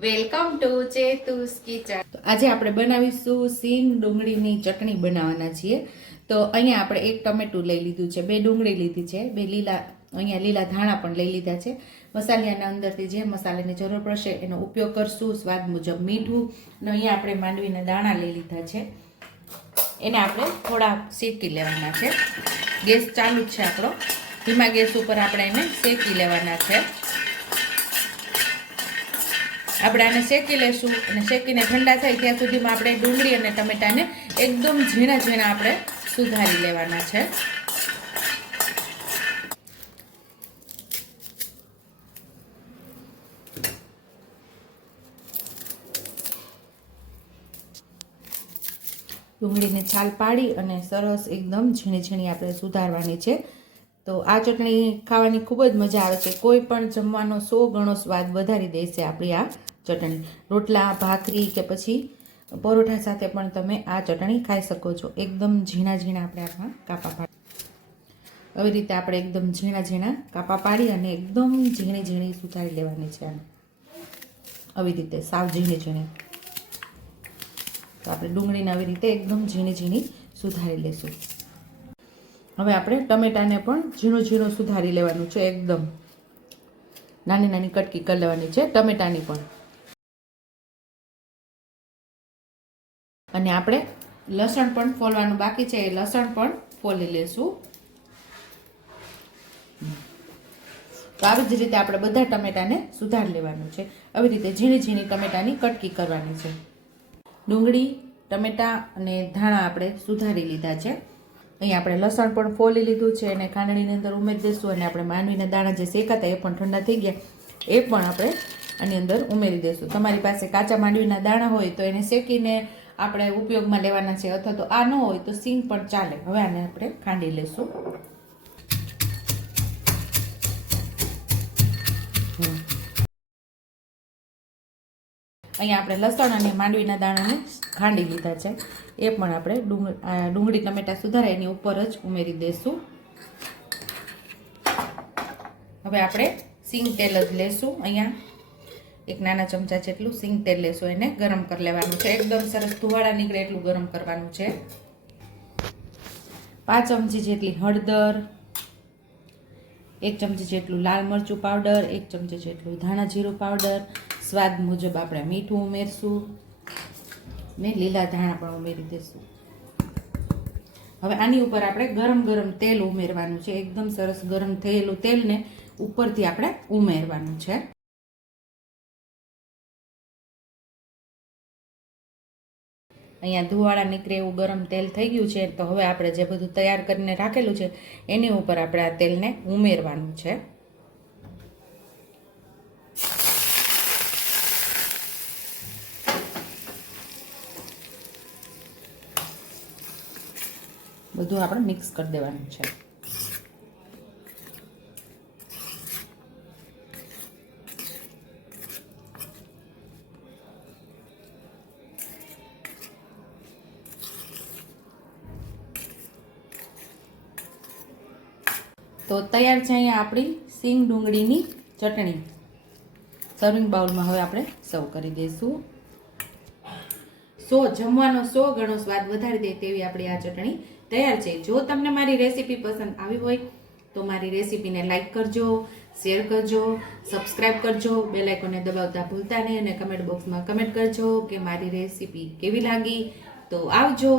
Welcome to ચેતુસ kitchen. આજે આપણે બનાવીશું સિંગ ડુંગળીની ચટણી બનાવવાના છીએ. તો અહીંયા આપણે એક ટમેટું લઈ લીધું છે, બે ડુંગળી લીધી છે, બે લીલા, અહીંયા લીલા ધાણા પણ લઈ લીધા છે. મસાલિયાના અંદરથી જે મસાલાની જરૂર પડશે એનો ઉપયોગ કરશું, સ્વાદ મુજબ મીઠું, અને અહીંયા આપણે માંડવીના દાણા લઈ લીધા છે. એને આપણે થોડા શેકી લેવાના છે. ગેસ ચાલુ જ છે આપણો. ધીમા ગેસ ઉપર આપણે એને શેકી લેવાના છે. આપણે આને શેકી લેશું અને શેકીને ઠંડા થાય ત્યાં સુધીમાં આપણે ડુંગળી અને ટમેટાને એકદમ ઝીણા ઝીણા આપણે સુધારી લેવાના છે. ડુંગળીને છાલ પાડી અને સરસ એકદમ ઝીણી ઝીણી આપણે સુધારવાની છે. તો આ ચટણી ખાવાની ખૂબ જ મજા આવે છે. કોઈ પણ જમવાનો સો ગણો સ્વાદ વધારી દેશે આપણી આ ચટણી. રોટલા, ભાખરી કે પછી પરોઠા સાથે પણ તમે આ ચટણી ખાઈ શકો છો. એકદમ ઝીણા ઝીણા આપણે આમાં કાપા પાડી આવી રીતે આપણે એકદમ ઝીણા ઝીણા કાપા પાડી અને એકદમ ઝીણી ઝીણી સુધારી લેવાની છે આવી રીતે સાવ ઝીણી ઝીણી. તો આપણે ડુંગળીને આવી રીતે એકદમ ઝીણી ઝીણી સુધારી લેશું. હવે આપણે ટમેટાને પણ ઝીણું ઝીણું સુધારી લેવાનું છે એકદમ. નાની નાની કટકી કરી લેવાની છે ટમેટાની પણ. અને આપણે લસણ પણ ફોલવાનું બાકી છે, એ લસણ પણ ફોલી લેશું. તો આવી જ રીતે આપણે બધા ટમેટાને સુધાર લેવાનું છે. આવી રીતે ઝીણી ઝીણી ટમેટાની કટકી કરવાની છે. ડુંગળી, ટમેટા અને ધાણા આપણે સુધારી લીધા છે. અહીં આપણે લસણ પણ ફોલી લીધું છે અને ખાંડણીની અંદર ઉમેરી દઈશું અને આપણે માંડવીના દાણા જે શેકાતા એ પણ ઠંડા થઈ ગયા, એ પણ આપણે આની અંદર ઉમેરી દઈશું તમારી પાસે કાચા માંડવીના દાણા હોય તો એને શેકીને આપણે ઉપયોગમાં લેવાના છે. અથવા તો આ ન હોય તો સિંગ પણ ચાલે. હવે આને આપણે ખાંડી લઈશું. અહીંયા આપણે લસણ અને માંડવીના દાણાને ખાંડી લીધા છે. એ પણ આપણે ડુંગ ડુંગળી ટમેટા સુધારે એની ઉપર જ ઉમેરી દઈશું. હવે આપણે સિંગ તેલ જ લેશું અહીંયા. એક નાના ચમચા જેટલું સિંગ તેલ લેશું એને ગરમ કરી લેવાનું છે. એકદમ સરસ ધુવાળા નીકળે એટલું ગરમ કરવાનું છે. પાંચ ચમચી જેટલી હળદર, એક ચમચી જેટલું લાલ મરચું પાવડર, એક ચમચી જેટલું ધાણા જીરું પાવડર. સ્વાદ મુજબ આપણે મીઠું ઉમેરશું. ને લીલા ધાણા પણ ઉમેરી દઈશું હવે આની ઉપર આપણે ગરમ ગરમ તેલ ઉમેરવાનું છે. એકદમ સરસ ગરમ થયેલું તેલને ઉપરથી આપણે ઉમેરવાનું છે. અહીંયા ધુવાળા નીકળે એવું ગરમ તેલ થઈ ગયું છે, તો હવે આપણે જે બધું તૈયાર કરીને રાખેલું છે, એની ઉપર આપણે આ તેલને ઉમેરવાનું છે. બધું આપણે મિક્સ કરી દેવાનું છે. તો તૈયાર છે અહીંયા આપણી સિંગ ડુંગળીની ચટણી. સર્વિંગ બાઉલમાં હવે આપણે સર્વ કરી દઈશું. સો, જમવાનો સો ગણો સ્વાદ વધારી દે તેવી આપણી આ ચટણી તૈયાર છે. જો તમને મારી રેસીપી પસંદ આવી હોય, તો મારી રેસીપીને લાઈક કરજો શેર કરજો સબસ્ક્રાઇબ કરજો બેલ આઇકોનને દબાવતા ભૂલતા નહીં અને કમેન્ટ બોક્સમાં કમેન્ટ કરજો કે મારી રેસીપી કેવી લાગી. તો આવજો.